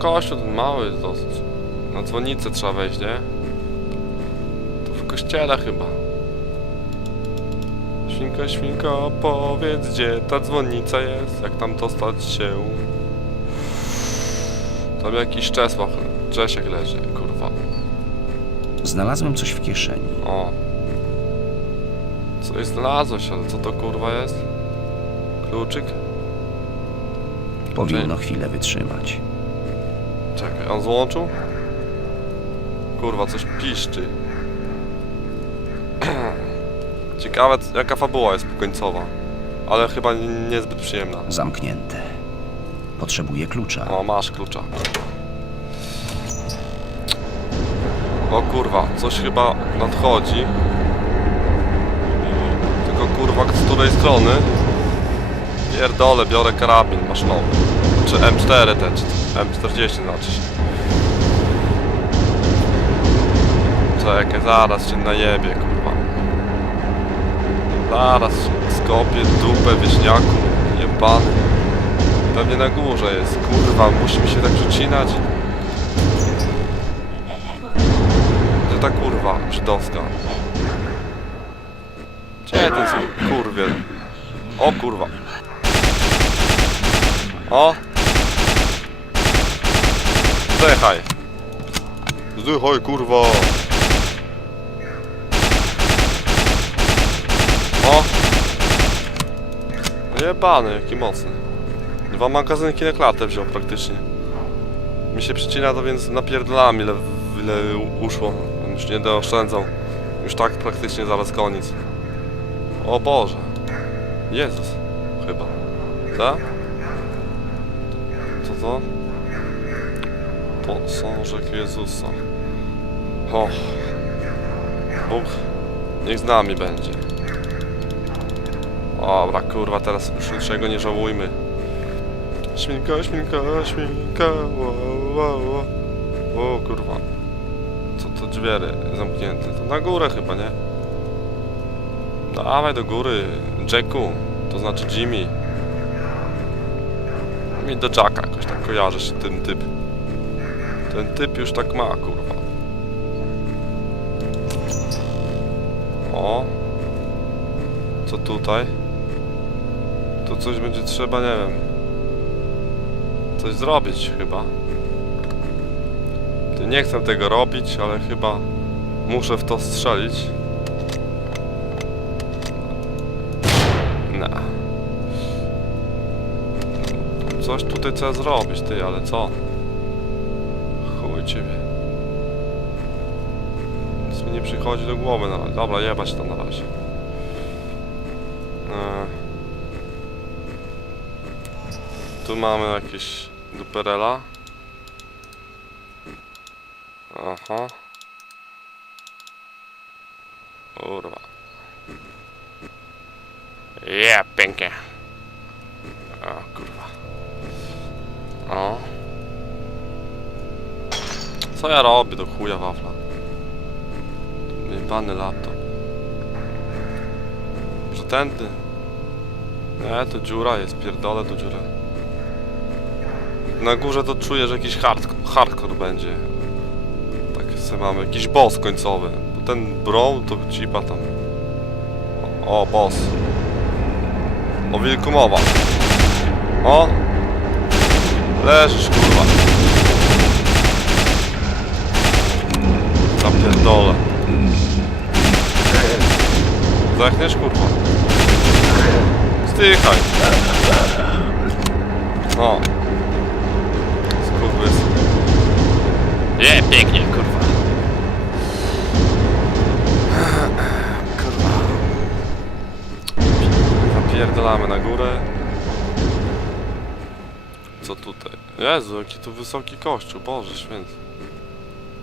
kościół ten mały dosyć. Na dzwonnicę trzeba wejść, nie? To w kościele chyba. Świnko, świnko, powiedz gdzie ta dzwonnica jest, jak tam dostać się. Tam jakiś Czesław, Czesiek leży, kurwa. Znalazłem coś w kieszeni. O. Coś znalazłeś, ale co to kurwa jest? Kluczyk? Powinno chwilę wytrzymać. Czekaj, on złączył? Kurwa, coś piszczy. Ciekawe, jaka fabuła jest końcowa. Ale chyba niezbyt przyjemna. Zamknięte. Potrzebuję klucza. O, masz klucza. O kurwa, coś chyba nadchodzi. Tylko kurwa, z której strony? Pierdolę, biorę karabin maszynowy. Czy M4 te, czy M40 znaczy się. Czekaj, zaraz cię najebie, kurwa. Zaraz skopię dupę wieśniaku, jebany. Pewnie na górze jest. Kurwa, musi mi się tak przecinać. Gdzie ta kurwa żydowska? Gdzie ten z- kurwie? O kurwa. O! Zdychaj. Zdychaj kurwa. O! Jebany, jaki mocny. Dwa magazynki na klatę wziął praktycznie. Mi się przycina to więc napierdalam ile, ile uszło. Już nie oszczędzał. Już tak praktycznie zaraz koniec. O Boże. Jezus. Chyba. Co? Co to? Posążek Jezusa. O. Bóg. Niech z nami będzie. Dobra, kurwa, teraz już niczego nie żałujmy. Świnka, świnka, świnka, wo, wo, wo. O kurwa. Co to drzwiery zamknięte? To na górę chyba, nie? Dawaj do góry, Jacku. To znaczy Jimmy. Mi do Jacka jakoś tak kojarzy się ten typ. Ten typ już tak ma, kurwa. O. Co tutaj? Tu coś będzie trzeba, nie wiem coś zrobić chyba. Nie chcę tego robić, ale chyba muszę w to strzelić. No. Coś tutaj trzeba zrobić, ty, ale co? Chuj ciebie. Nic mi nie przychodzi do głowy razie. Dobra, jebać to na razie. Eee. Tu mamy jakieś duperela. Aha. Kurwa. Yeah, pięknie. O kurwa. O. Co ja robię do chuja wafla? Jebany laptop. Może tędy? Nie, to dziura jest, pierdolę to dziurę. Na górze to czuję, że jakiś hard, hardcore będzie. Tak sobie mamy, jakiś boss końcowy. Bo ten bro to cipa tam. O, o boss. O wilku mowa. O! Leżysz kurwa. Zapierdolę. Zachniesz kurwa. Zdychaj. O. Skurwys. Nie, pięknie, kurwa. Kurwa. Napierdalamy na górę. Co tutaj? Jezu, jaki tu wysoki kościół, Boże święty.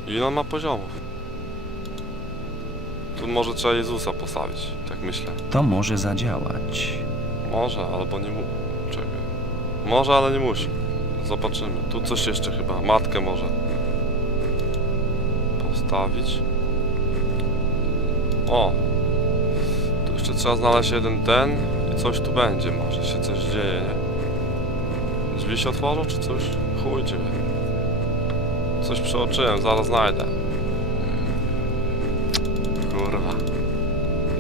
Ile on ma poziomów? Tu może trzeba Jezusa postawić, tak myślę. To może zadziałać. Może, albo nie mu... Czekaj. Może, ale nie musi. Zobaczymy. Tu coś jeszcze chyba. Matkę może. Postawić. O! Tu jeszcze trzeba znaleźć jeden ten i coś tu będzie. Może się coś dzieje, nie? Drzwi się otworzą, czy coś? Chuj coś przeoczyłem, zaraz znajdę.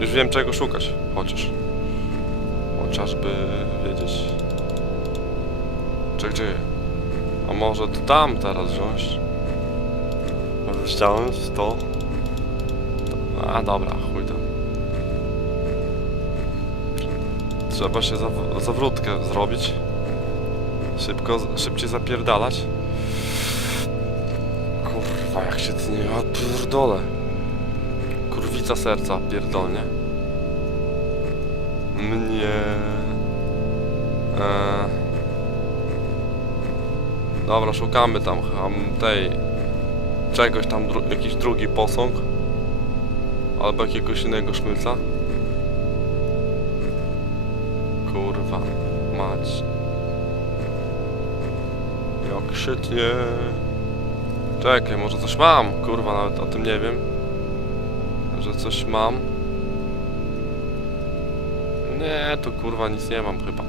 Już wiem czego szukać, chociaż. Chociażby wiedzieć. Czy gdzie? A może to tam teraz wziąć? Może ściąć to? A dobra, chuj tam. Trzeba się zaw zawrótkę zrobić. Szybko, szybciej zapierdalać. Kurwa, jak się tnie, a pierdolę. Kurwica serca, pierdolnie. Mnie... Eee... Dobra, szukamy tam tej... Czegoś tam, dru jakiś drugi posąg. Albo jakiegoś innego szmyca. Kurwa, mać. Jak się tnie. Czekaj, może coś mam. Kurwa, nawet o tym nie wiem. Że coś mam. Nie, tu kurwa nic nie mam chyba.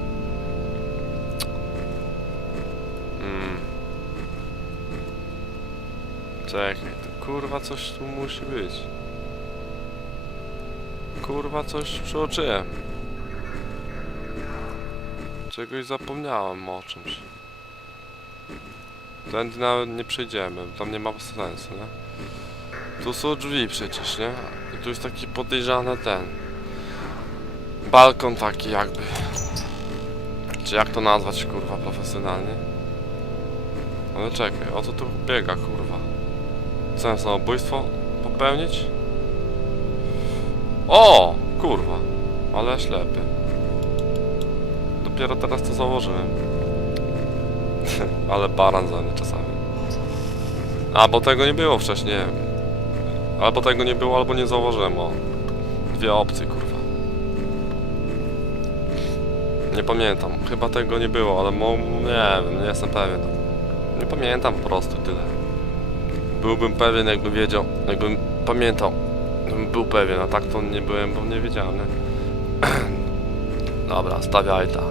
Mm. Czekaj, to kurwa coś tu musi być. Kurwa coś przeoczyłem. Czegoś zapomniałem o czymś. Tędy nawet nie przejdziemy, tam nie ma sensu, nie? Tu są drzwi przecież, nie? Tu jest taki podejrzany ten... Balkon taki jakby. Czy jak to nazwać, kurwa, profesjonalnie? Ale czekaj, o co tu biega, kurwa? Co samobójstwo popełnić? O! Kurwa, ale ślepy. Dopiero teraz to założyłem. ale baran za mnie czasami. Albo tego nie było wcześniej. Albo tego nie było, albo nie założyłem. O. Dwie opcje, kurwa. Nie pamiętam. Chyba tego nie było, ale mo... nie wiem, nie jestem pewien. Nie pamiętam po prostu tyle. Byłbym pewien, jakbym wiedział, jakbym pamiętał. Bym był pewien, a tak to nie byłem, bo nie wiedziałem. Nie? Dobra, stawiaj ta.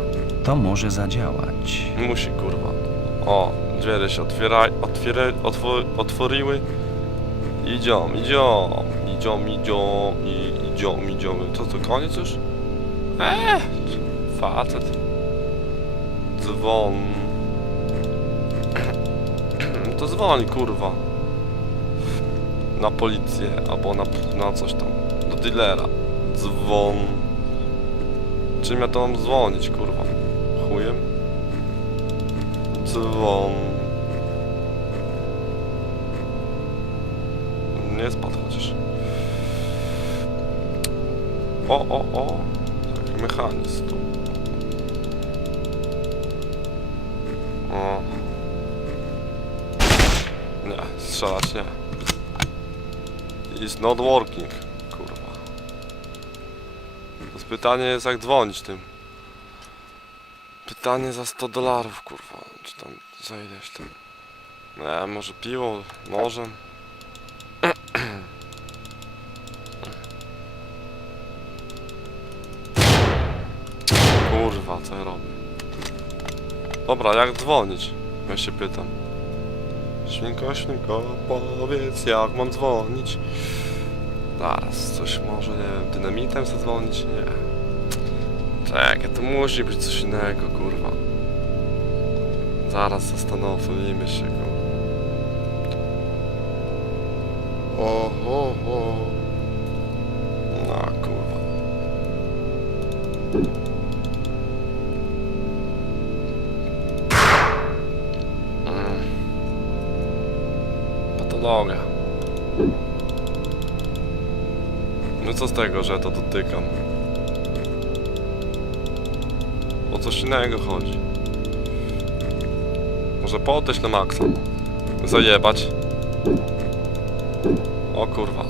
To może zadziałać. Musi kurwa. O, drzwi się otwieraj, otwiera, otwo, otworzyły. Idzią, idzią, idzią, idzią, i idzią, idzią. To to koniec już? Eee, facet. Dzwon. To dzwoni, kurwa. Na policję, albo na, na coś tam. Do dealera. Dzwon. Czym ja to mam dzwonić, kurwa? Chujem? Dzwon. Nie spadł chociaż. O, o, o. Taki mechanizm tu. O. Nie, strzelać nie. It's not working, kurwa. To pytanie jest jak dzwonić tym. Pytanie za 100 dolarów, kurwa. Czy tam za ileś tam. Nie, może piło, nożem. Kurwa, co ja robię? Dobra, jak dzwonić? Ja się pytam. Świnko, świnko, powiedz jak mam dzwonić. Zaraz, coś może, nie wiem, dynamitem zadzwonić? Nie. Czekaj, to musi być coś innego, kurwa. Zaraz zastanowimy się, kurwa. O, o, o. No, kurwa. Patologia. No co z tego, że to dotykam? O coś innego chodzi. Może podejść na maksa. Zajebać. O kurwa.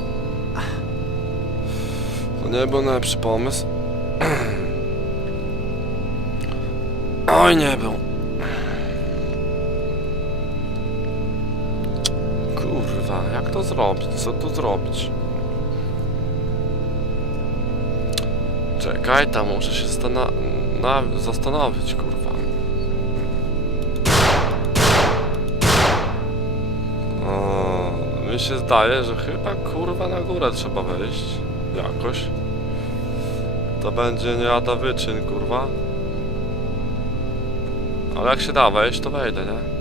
To nie był najlepszy pomysł. Oj, nie był. Kurwa, jak to zrobić? Co tu zrobić? Czekaj, tam muszę się zastanowić, kurwa. mi się zdaje, że chyba kurwa na górę trzeba wejść. Jakoś. To będzie nie lada wyczyn, kurwa. Ale jak się da wejść, to wejdę, nie?